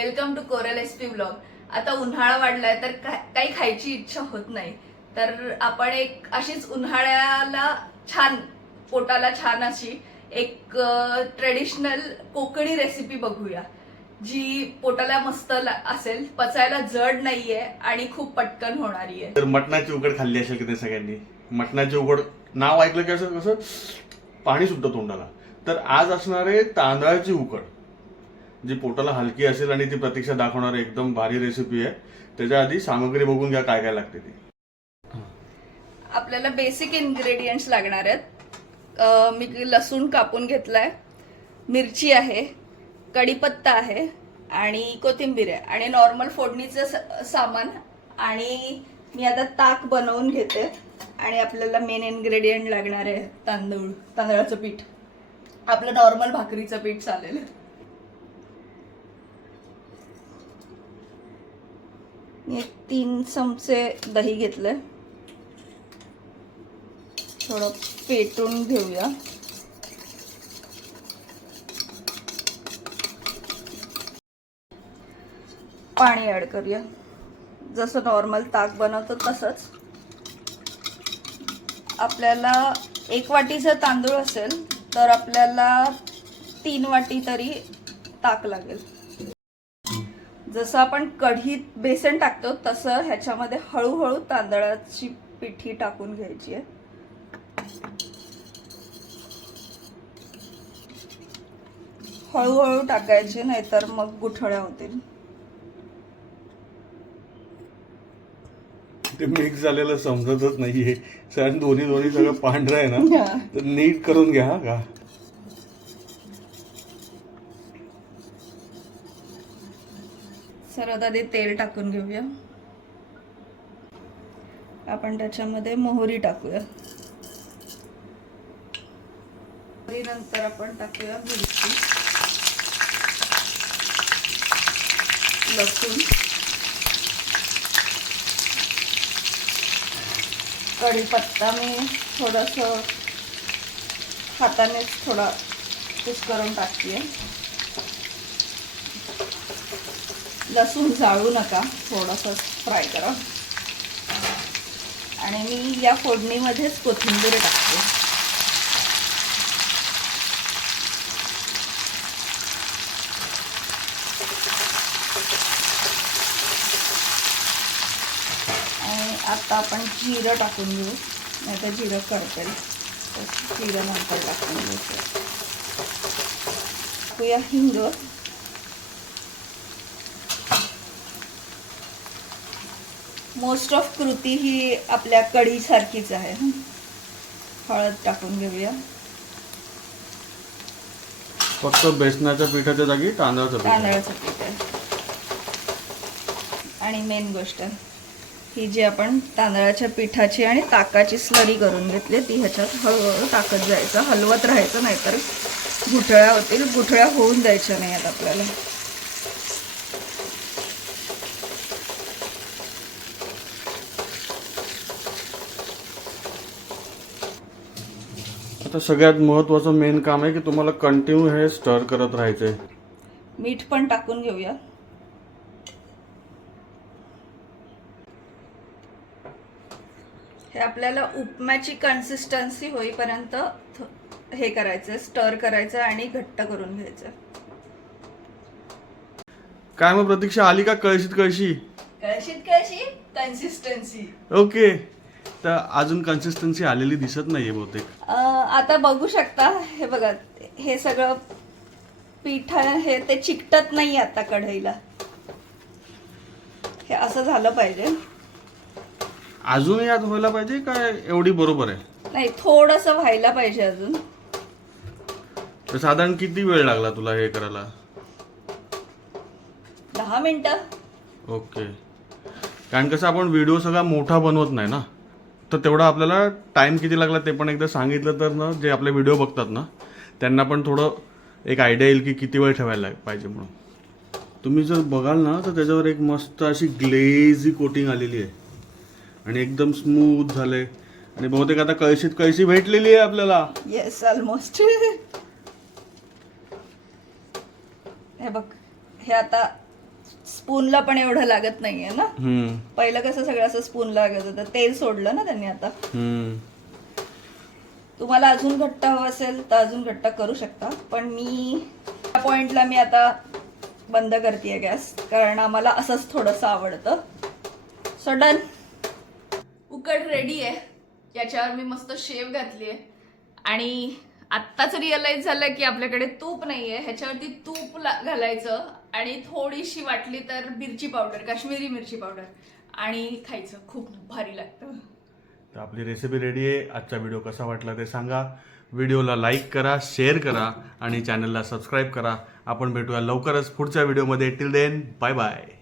Welcome to Coral SP vlog. आता उन्हाळा वाढलाय तर काही खायची इच्छा होत नाही, तर आपण एक अशीच उन्हाळ्याला छान पोटाला छान अशी एक ट्रेडिशनल कोकणी रेसिपी बघूया, जी पोटाला मस्त असेल, पचायला जड नाहीये आणि खूप पटकन होणारी आहे. तर मटणाची उकड खाल्ली असेल की नाही सगळ्यांनी. मटणाची उकड नाव ऐकलं की असं कसं पाणी सुटतं तोंडाला. तर आज असणारे तांदळाची उकड, जी पोटाला हलकी असेल आणि ती प्रतीक्षा दाखवणारी एकदम भारी रेसिपी आहे. त्याच्या आधी सामग्री बघून घ्या काय काय लागते ती. आपल्याला बेसिक इन्ग्रेडियंट्स लागणार आहेत. मी लसूण कापून घेतलाय, मिरची आहे, कढीपत्ता आहे आणि कोथिंबीर आहे आणि नॉर्मल फोडणीचं सामान. आणि मी आता ताक बनवून घेते आणि आपल्याला मेन इन्ग्रेडियंट लागणार आहे तांदळाचं पीठ. आपलं नॉर्मल भाकरीचं पीठ चालेल. मी 3 चमचे दही घेतले, थोडं पेटून घेऊया. पाणी ऍड करूया, जसं नॉर्मल ताक बनवतो तसंच. आपल्याला 1 वाटी जर तांदूळ असेल तर आपल्याला 3 वाटी तरी ताक लागेल. जसं आपण कढीत बेसन टाकतो तसं ह्याच्यामध्ये हळूहळू तांदळाची पिठी टाकून घ्यायची आहे. हळूहळू टाकायची, नाहीतर मग गुठळ्या होतील. ते मिक्स झालेलं समजतच नाहीये. सगळं दोन्ही सगळं पांढरं आहे ना, तर नीट करून घ्या का. सर्वात आधी तेल टाकून घेऊया. आपण त्याच्यामध्ये मोहरी टाकूया. नंतर आपण टाकूया मिरची, लसूण, कढीपत्ता. मी थोडंसं हातानेच थोडा कुस करून टाकते. लसूण जाळू नका, थोडंसं फ्राय करा. आणि मी या फोडणीमध्येच कोथिंबीर टाकते. आणि आता आपण जिरं टाकून घेऊ, नाही तर जिरं करपेल. जिरं नंतर टाकून घेऊ. टाकूया हिंग, मोस्ट ऑफ कृती ही आपल्या कढी सारखीच आहे. हळद टाकून घेऊया. फक्त बेसनाच्या पिठाच्या जागी तांदळाचं पीठ आहे. आणि मेन गोष्ट ही जी आपण तांदळाच्या पिठाची आणि ताकाची स्लरी करून घेतली, ती ह्याच्यात हळूहळू टाकत जायचं, हलवत राहायचं, नाहीतर गुठळ्या होतील. गुठळ्या होऊन द्यायच्या नाही आहेत आपल्याला. आता सगळ्यात महत्वाचं मेन काम आहे की तुम्हाला कंटिन्यू हे स्टर करत राहायचंय. मीठ पण टाकून घेऊया. हे आपल्याला उपम्याची कन्सिस्टन्सी होईपर्यंत हे करायचं, स्टर करायचं आणि घट्ट करून घ्यायचं. काय मग प्रतीक्षा, आली का कळशीत कळशी? कळशी कन्सिस्टन्सी. ओके, तर अजून कन्सिस्टन्सी आलेली दिसत नाहीये बहुतेक. आता बघू शकता, हे बघा, हे सगळं पीठ हे ते चिकटत नाही आता कढईला. हे असं झालं पाहिजे. अजून यात व्हायला पाहिजे काय एवढी बरोबर आहे? नाही, थोडंसं व्हायला पाहिजे अजून. तर साधारण किती वेळ लागला तुला हे करायला? 10 मिनिटं. ओके, कारण कसं आपण व्हिडिओ सगळा मोठा बनवत नाही ना, तर तेवढा आपल्याला टाइम किती लागला ते पण एकदा सांगितलं तर ना, जे आपले व्हिडिओ बघतात ना त्यांना पण थोडं एक आयडिया येईल की किती वेळ ठेवायला पाहिजे. म्हणून तुम्ही जर बघाल ना तर त्याच्यावर एक मस्त अशी ग्लेझी कोटिंग आलेली आहे आणि एकदम स्मूथ झाले. आणि बहुतेक आता कळशीत कळशी भेटलेली आहे आपल्याला. Yes, almost. हे बघ, हे आता स्पूनला पण एवढं लागत नाहीये ना. हम्म, पहिलं कसं सगळं असं स्पून लागत होतं, तेल सोडलं ना त्यांनी आता. हम्म. तुम्हाला अजून घट्ट हवं असेल तर अजून घट्ट करू शकता, पण मी त्या पॉइंटला मी आता बंद करते गॅस, कारण आम्हाला असंच थोडंसं आवडतं. So done. उकड रेडी आहे. याच्यावर मी मस्त शेव घातली आहे आणि आत्ताच रिअलाइज झालं की आपल्याकडे तूप नाहीये. ह्याच्यावरती तूप घालायचं आणि थोडीशी वाटली तर मिरची पावडर, काश्मीरी मिरची पावडर, आणि खायचं. खूप भारी लागतं. तर आपली रेसिपी रेडी आहे. आजचा व्हिडिओ कसा वाटला ते सांगा. व्हिडिओला लाईक करा, शेअर करा आणि चॅनलला सबस्क्राईब करा. आपण भेटूया लवकरच पुढच्या व्हिडिओमध्ये. Till then, bye bye.